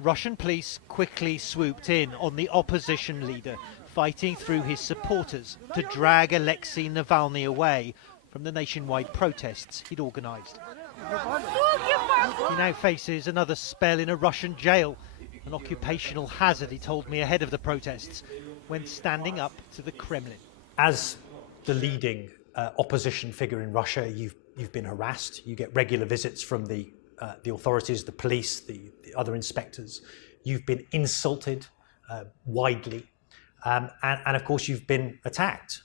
Russian police quickly swooped in on the opposition leader, fighting through his supporters to drag Alexei Navalny away from the nationwide protests he'd organised. He now faces another spell in a Russian jail, an occupational hazard, he told me ahead of the protests, when standing up to the Kremlin. As the leading opposition figure in Russia, you've been harassed. You get regular visits from the authorities, the police, the other inspectors. You've been insulted widely, and of course you've been attacked.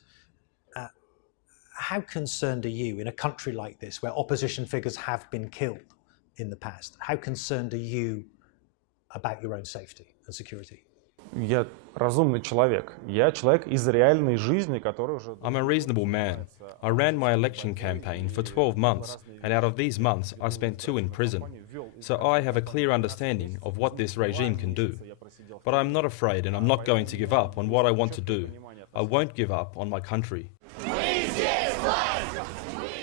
How concerned are you in a country like this, where opposition figures have been killed in the past? How concerned are you about your own safety and security? I'm a reasonable man. I ran my election campaign for 12 months, and out of these months, I spent 2 in prison. So I have a clear understanding of what this regime can do. But I'm not afraid, and I'm not going to give up on what I want to do. I won't give up on my country.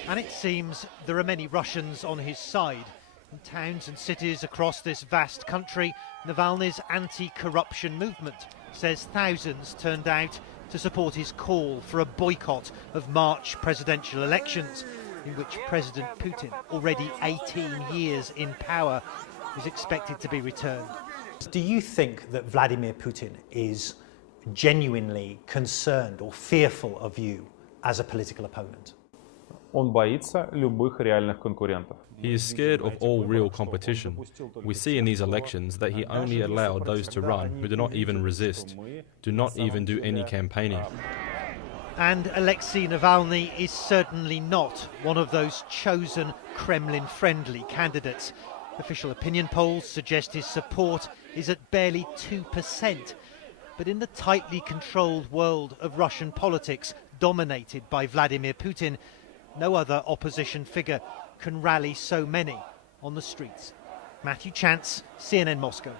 And it seems there are many Russians on his side. In towns and cities across this vast country, Navalny's anti-corruption movement says thousands turned out to support his call for a boycott of March presidential elections, in which President Putin, already 18 years in power, is expected to be returned. Do you think that Vladimir Putin is genuinely concerned or fearful of you as a political opponent? He is scared of all real competition. We see in these elections that he only allowed those to run who do not even resist, do not even do any campaigning. And Alexei Navalny is certainly not one of those chosen Kremlin-friendly candidates. Official opinion polls suggest his support is at barely 2%. But in the tightly controlled world of Russian politics, dominated by Vladimir Putin, no other opposition figure can rally so many on the streets. Matthew Chance, CNN Moscow.